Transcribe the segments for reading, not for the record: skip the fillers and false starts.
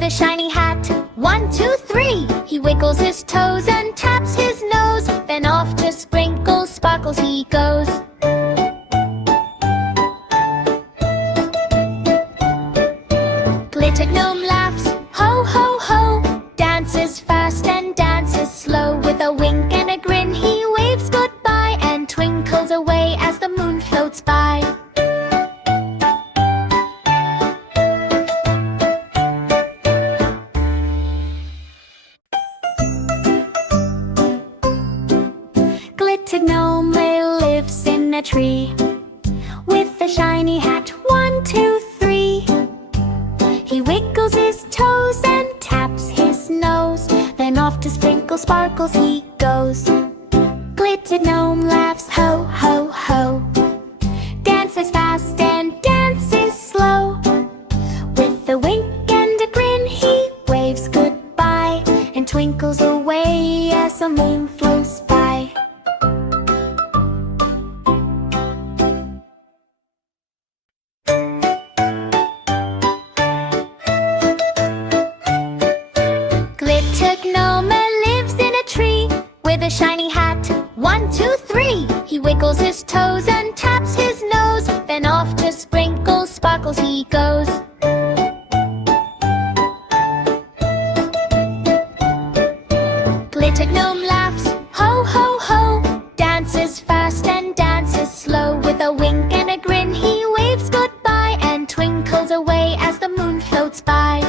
with a shiny hat. 1, 2, 3. He wiggles his toes and taps his nose. Then off to sprinkle sparkles he goes. Glitter Gnome laughs, ho ho ho. Dances fast and dances slow. With a wink and a grin he waves goodbye and twinkles away as the moon floats by. Glitter Gnome lives in a tree with a shiny hat. 1, 2, 3. He wiggles his toes and taps his nose. Then off to sprinkle sparkles he goes. Glitter Gnome laughs, ho ho ho. Dances fast and dances slow. With a wink and a grin he waves goodbye and twinkles away as the moon flows by. Glitter Gnome lives in a tree with a shiny hat. 1, 2, 3. He wiggles his toes and taps his nose. Then off to sprinkle sparkles he goes. Glitter Gnome laughs, ho ho ho. Dances fast and dances slow. With a wink and a grin he waves goodbye and twinkles away as the moon floats by.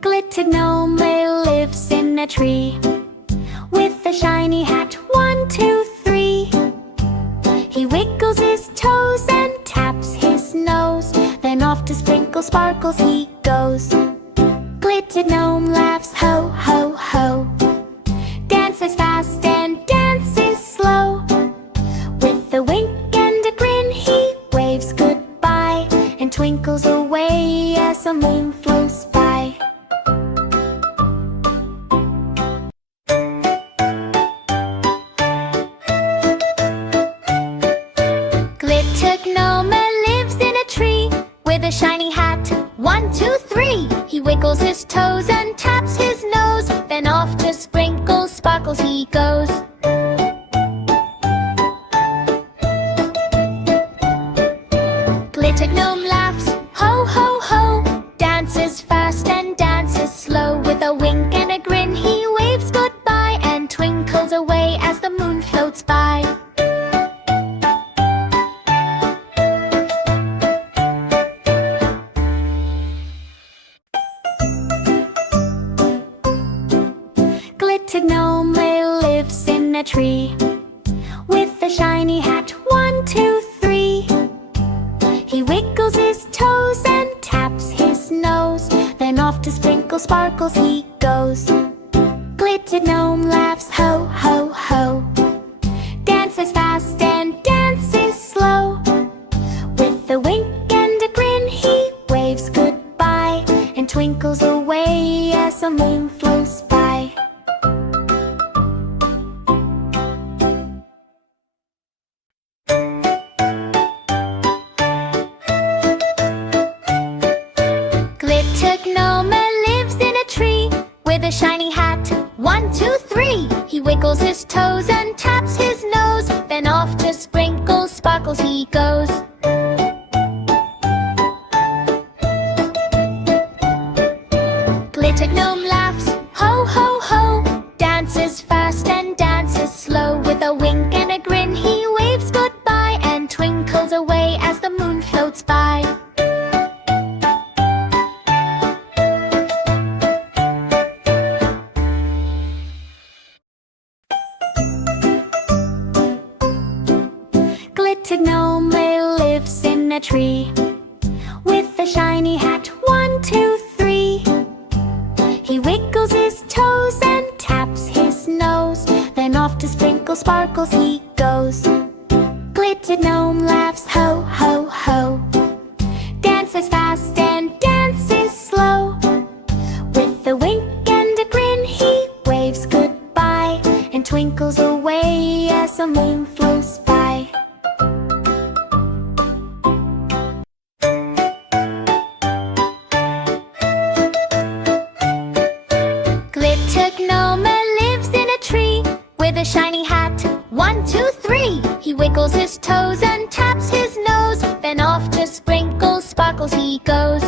Glitter Gnome lives in a tree with a shiny hat. 1, 2, 3. He wiggles his toes and taps his nose. Then off to sprinkle sparkles he goes. Glitter Gnome laughs, ho ho ho. Dances fast and dances slow. With a wink and a grin he waves goodbye and twinkles away as the moon flows by. Glitter Gnome lives in a tree with a shiny hat. 1, 2, 3. He wiggles his toes and taps his nose. Then off to sprinkle sparkles he goes. Glitter Gnome laughs, ho ho ho. Dances fast and dances slow. With a wink and a grin he waves goodbye and twinkles away as the moon floats by. Glitter Gnome lives in a tree with a shiny hat. 1, 2, 3. He wiggles his toes and taps his nose. Then off to sprinkle sparkles he goes. Glitter Gnome laughs, ho ho ho. Dances fast and dances slow. With a wink and a grin he waves goodbye and twinkles away as the moon flows by. Glitter Gnome lives in a tree with a shiny hat. 1, 2, 3. He wiggles his toes and taps his nose. Then off to sprinkle sparkles he goes. Glitter Gnome laughs, ho ho ho. Dances fast and dances slow. With a wink and a grin he waves goodbye and twinkles away as the moon floats by. Glitter Gnome lives in a tree with a shiny hat. 1, 2, 3. He wiggles his toes and taps his nose. Then off to sprinkle sparkles he goes. Glitter Gnome laughs, ho ho ho. Dances fast and dances slow. With a wink and a grin he waves goodbye shiny hat. 1, 2, 3. He wiggles his toes and taps his nose. Then off to sprinkle sparkles he goes.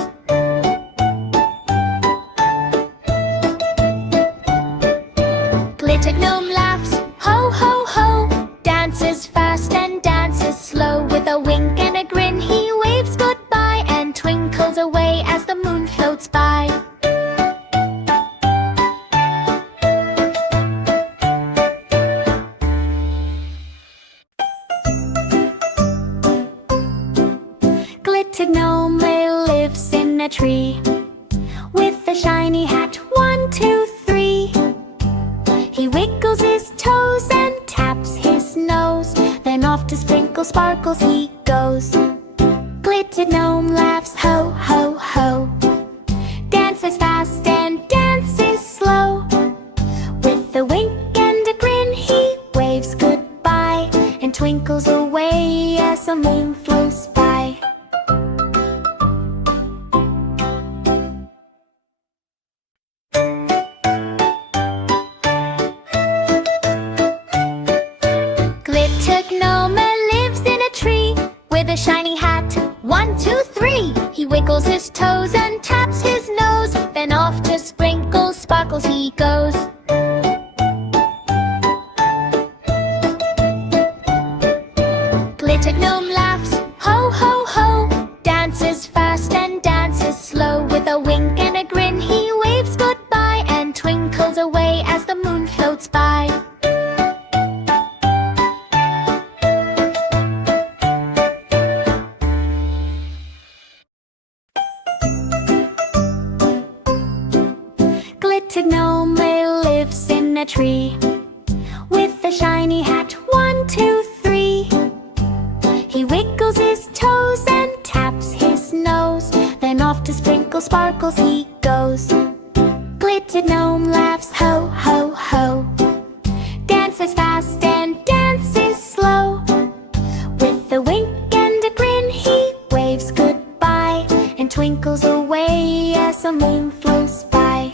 Glitter Gnome laughs, ho ho ho. Dances fast and dances slow. With a wink and a grin he waves goodbye and twinkles away as the moon floats by. Glitter Gnome lives in a tree with a shiny hat. 1, 2, 3. He wiggles his toes and taps his nose. Then off to sprinkle sparkles he goes. Glitter Gnome laughs, ho ho ho. Dances fast and dances slow. With a wink and a grin he waves goodbye and twinkles away as the moon flows by. Glitter Gnome lives in a tree with a shiny hat. 1, 2, 3. He wiggles his toes and taps his nose. Then off to sprinkle sparkles he goes. Glitter Gnome laughs, ho ho ho. Dances fast and dances slow. With a wink and a grin he waves goodbye and twinkles away as the moon floats by. Glitter Gnome lives in a tree with a shiny hat. 1, 2, 3. He wiggles his toes and taps his nose. Then off to sprinkle sparkles he goes. Glitter Gnome laughs, ho ho ho. Dances fast and dances slow. With a wink and a grin he waves goodbye and twinkles away as the moon flows by.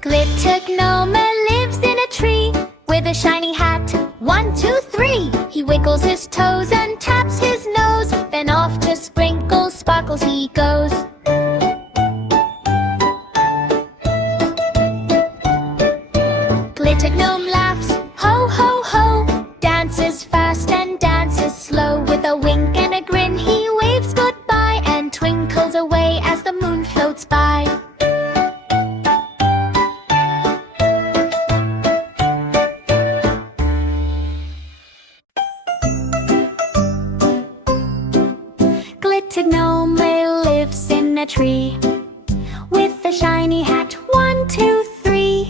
Glitter Gnome lives in a tree with a shiny hat. 1, 2, 3. He wiggles his toes and taps his nose. Then off to sprinkle sparkles he goes. Glitter Gnome laughs, ho ho ho. Dances fast and dances slow. With a wink and a grin he waves goodbye and twinkles away as the moon floats by. Glitter Gnome lives in a tree with a shiny hat. 1, 2, 3.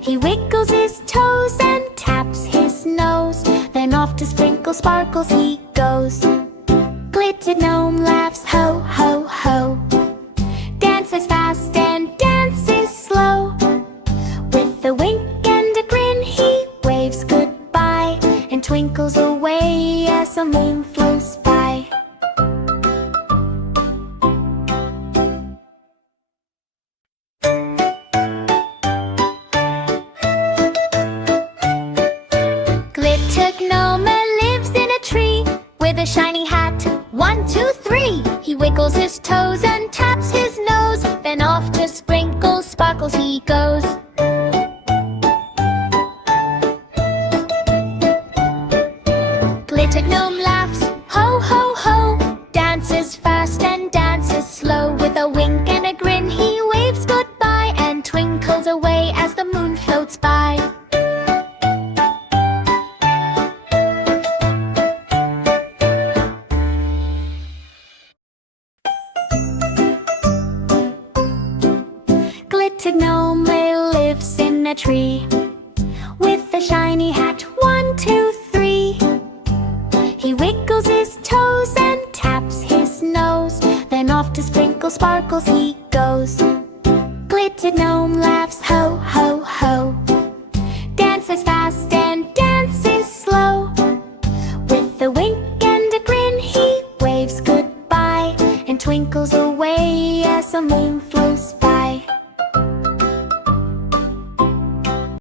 He wiggles his toes and taps his nose. Then off to sprinkle sparkles he goes. Glitter Gnome laughs, ho ho ho. Dances fast and dances slow. With a wink and a grin he waves goodbye and twinkles away as the moon flows by. Glitter Gnome lives in a tree with a shiny hat. 1, 2, 3. He wiggles his toes and taps his nose. Then off to sprinkle sparkles he goes. Glitter Gnome laughs, ho ho ho. Dances fast and dances slow. With a wink and a grin he waves goodbye and twinkles away as the moon floats by. Glitter Gnome lives in a tree with a shiny hat. 1, 2, 3. He wiggles his toes and taps his nose. Then off to sprinkle sparkles he goes. Glitter Gnome laughs, ho ho